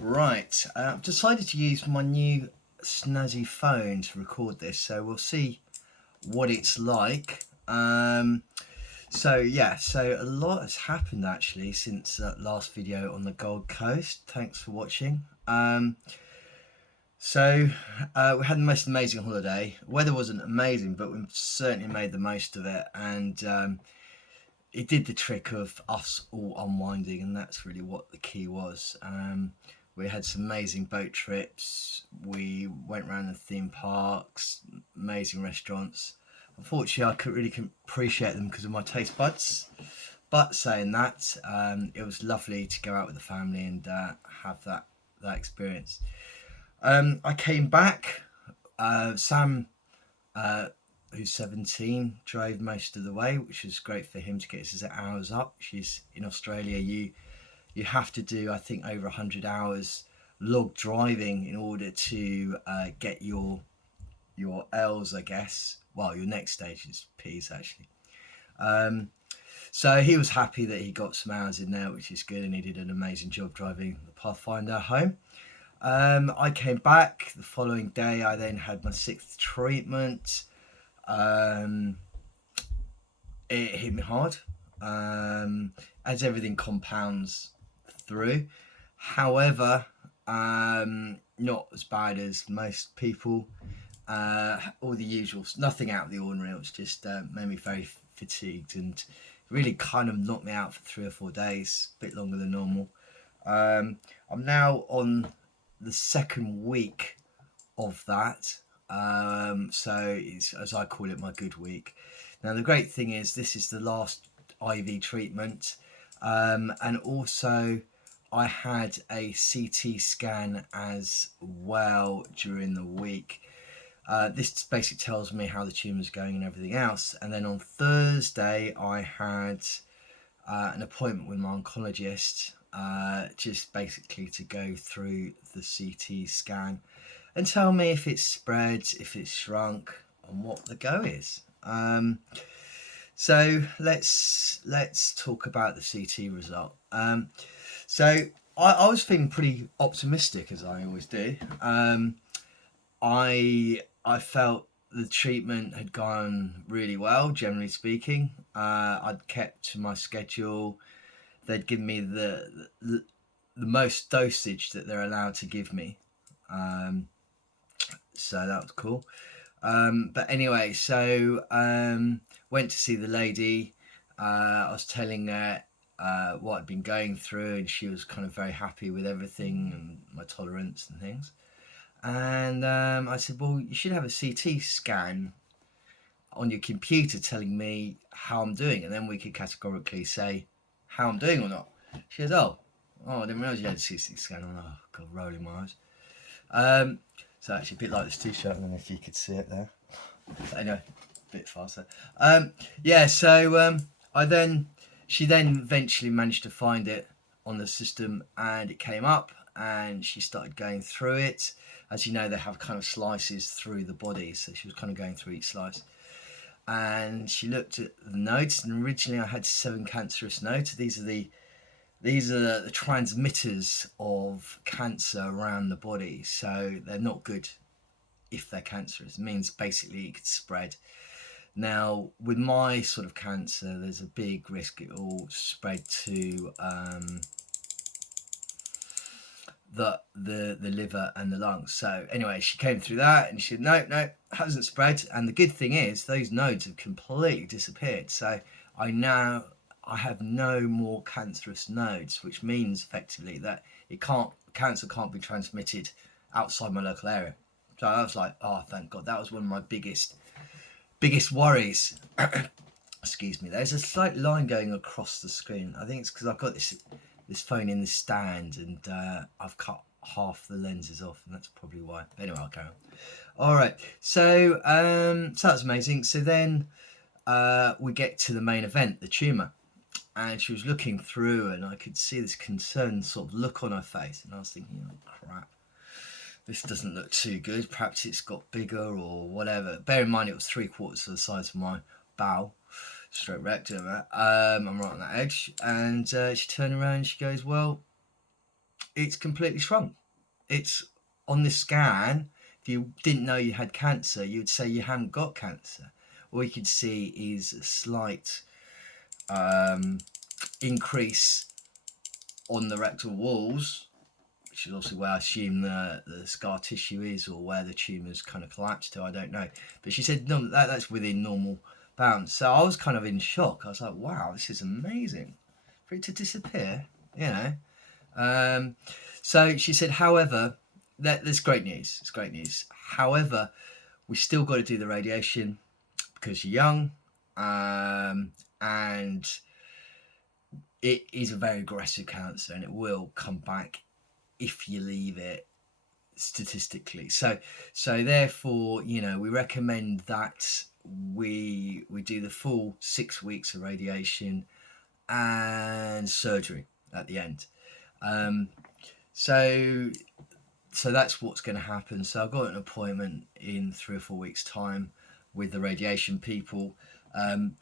Right, I've decided to use my new snazzy phone to record this, so we'll see what it's like. So a lot has happened actually since that last video on the Gold Coast. Thanks for watching. We had the most amazing holiday. Weather wasn't amazing, but we certainly made the most of it, and it did the trick of us all unwinding, and that's really what the key was. We had some amazing boat trips. We went around the theme parks, amazing restaurants. Unfortunately, I couldn't really appreciate them because of my taste buds. But saying that, it was lovely to go out with the family and have that experience. I came back. Sam, who's 17, drove most of the way, which was great for him to get his hours up. She's in Australia. You have to do, I think, over 100 hours log driving in order to get your L's, I guess. Well, your next stage is P's actually. So he was happy that he got some hours in there, which is good, and he did an amazing job driving the Pathfinder home. I came back the following day. I then had my 6th treatment. It hit me hard, as everything compounds through. However, not as bad as most people. All the usuals, nothing out of the ordinary. It was just made me very fatigued and really kind of knocked me out for 3 or 4 days, a bit longer than normal. I'm now on the 2nd week of that. So it's, as I call it, my good week. Now the great thing is this is the last IV treatment, and also I had a CT scan as well during the week. This basically tells me how the tumour's going and everything else. And then on Thursday I had an appointment with my oncologist, just basically to go through the CT scan and tell me if it's spread, if it's shrunk, and what the go is. So let's talk about the CT result. So I was feeling pretty optimistic, as I always do. I felt the treatment had gone really well, generally speaking. I'd kept to my schedule. They'd given me the most dosage that they're allowed to give me. So that was cool. But anyway, so went to see the lady. I was telling her what I'd been going through, and she was kind of very happy with everything and my tolerance and things. And I said, well, you should have a CT scan on your computer telling me how I'm doing, and then we could categorically say how I'm doing or not. She goes, I didn't realise you had a CT scan on. Oh, God, rolling my eyes. So actually a bit like this t-shirt, I don't know if you could see it there. But anyway, a bit faster. She then eventually managed to find it on the system, and it came up, and she started going through it. As you know, they have kind of slices through the body, so she was kind of going through each slice. And she looked at the nodes, and originally I had 7 cancerous nodes. These are the transmitters of cancer around the body, so they're not good if they're cancerous. It means basically it could spread. Now, with my sort of cancer, there's a big risk it will spread to the liver and the lungs. So anyway, she came through that, and she said, no, hasn't spread. And the good thing is those nodes have completely disappeared. So I have no more cancerous nodes, which means effectively that cancer can't be transmitted outside my local area. So I was like, oh, thank God. That was one of my biggest worries. Excuse me. There's a slight line going across the screen. I think it's because I've got this phone in the stand, and I've cut half the lenses off, and that's probably why. But anyway, I'll carry on. All right. So that's amazing. So then we get to the main event, the tumour. And she was looking through, and I could see this concerned sort of look on her face. And I was thinking, oh, crap, this doesn't look too good. Perhaps it's got bigger or whatever. Bear in mind, it was 3/4 of the size of my bowel, stroke rectum. I'm right on that edge. And she turned around and she goes, well, it's completely shrunk. It's on the scan. If you didn't know you had cancer, you'd say you hadn't got cancer. All you could see is a slight increase on the rectal walls, which is also where I assume the scar tissue is, or where the tumour's kind of collapsed to. I don't know. But she said no, that's within normal bounds. So I was kind of in shock. I was like, wow, this is amazing. For it to disappear, you know. So she said, however, that's great news. It's great news. However, we still got to do the radiation because you're young, and it is a very aggressive cancer, and it will come back if you leave it, statistically. So therefore, you know, we recommend that we do the full 6 weeks of radiation and surgery at the end. So that's what's going to happen. So I've got an appointment in 3 or 4 weeks' time with the radiation people. I'm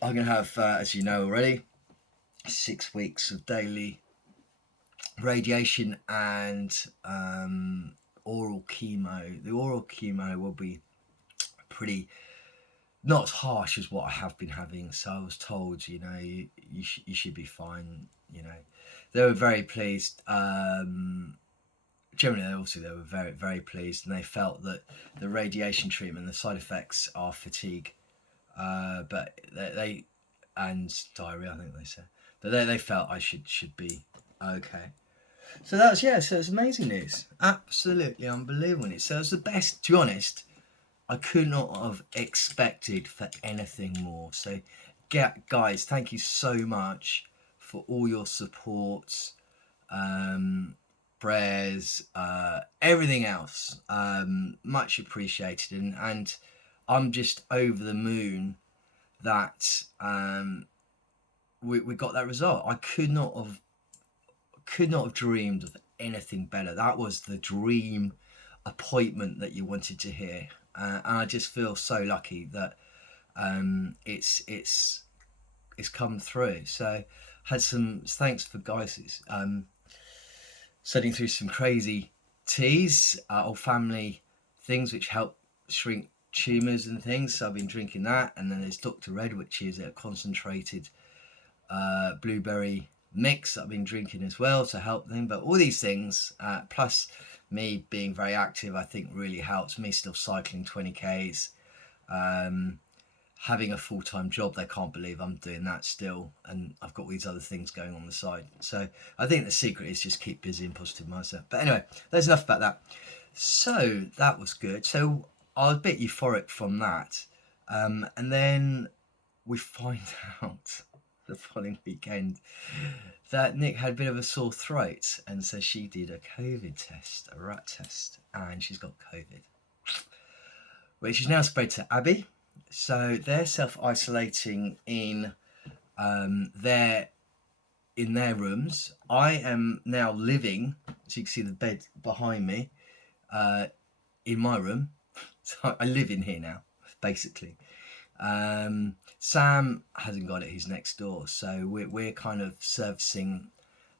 going to have, as you know already, 6 weeks of daily radiation and oral chemo. The oral chemo will be pretty, not as harsh as what I have been having. So I was told, you know, you should be fine. You know, they were very pleased. Generally, obviously, they were very, very pleased, and they felt that the radiation treatment, the side effects are fatigue, but they and diarrhea, I think they said, but they felt I should be okay. So that's, yeah, so it's amazing news, absolutely unbelievable news. So it's the best, to be honest. I could not have expected for anything more. So, guys, thank you so much for all your support, prayers, everything else. Much appreciated, and I'm just over the moon that we got that result. I could not have dreamed of anything better. That was the dream appointment that you wanted to hear. And I just feel so lucky that it's come through. So had some thanks for guys studying through some crazy teas or family things which help shrink tumours and things. So I've been drinking that, and then there's Dr. Red, which is a concentrated blueberry mix that I've been drinking as well to help them. But all these things, plus me being very active, I think really helps me. Still cycling 20Ks, having a full-time job. They can't believe I'm doing that still, and I've got these other things going on the side. So I think the secret is just keep busy and positive mindset. But anyway, there's enough about that. So that was good. So I was a bit euphoric from that, and then we find out the following weekend that Nick had a bit of a sore throat, and so she did a COVID test, a rat test, and she's got COVID, which is now spread to Abby. So they're self-isolating in their rooms. I am now living, so you can see the bed behind me, in my room. So I live in here now, basically. Sam hasn't got it, he's next door, so we're kind of servicing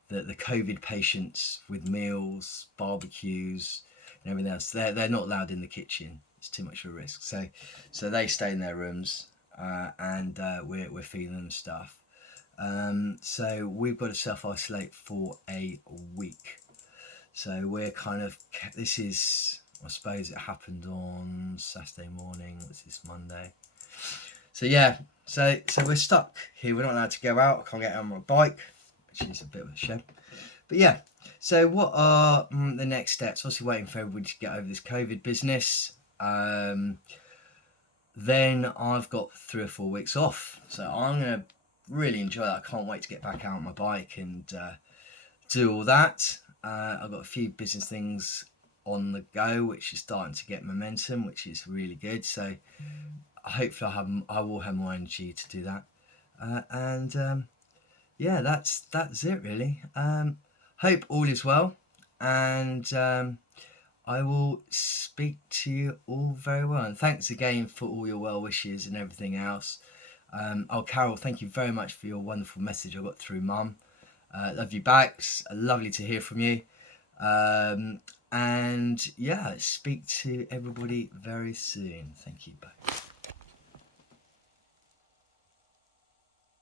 the COVID patients with meals, barbecues, and everything else. They're not allowed in the kitchen, it's too much of a risk. So they stay in their rooms, and we're feeding them stuff. So we've got to self-isolate for a week. So we're kind of, this is, I suppose it happened on Saturday morning, what's this, Monday? So yeah, so we're stuck here. We're not allowed to go out. I can't get on my bike, which is a bit of a shame. But yeah, so what are the next steps? Obviously waiting for everybody to get over this COVID business. Then I've got 3 or 4 weeks off. So I'm going to really enjoy that. I can't wait to get back out on my bike and do all that. I've got a few business things on the go, which is starting to get momentum, which is really good. So hopefully I will have more energy to do that, and yeah, that's it really. Hope all is well, and I will speak to you all very well. And thanks again for all your well wishes and everything else. Carol, thank you very much for your wonderful message I got through Mum. Love you backs. Lovely to hear from you. And yeah, speak to everybody very soon. Thank you. Bye.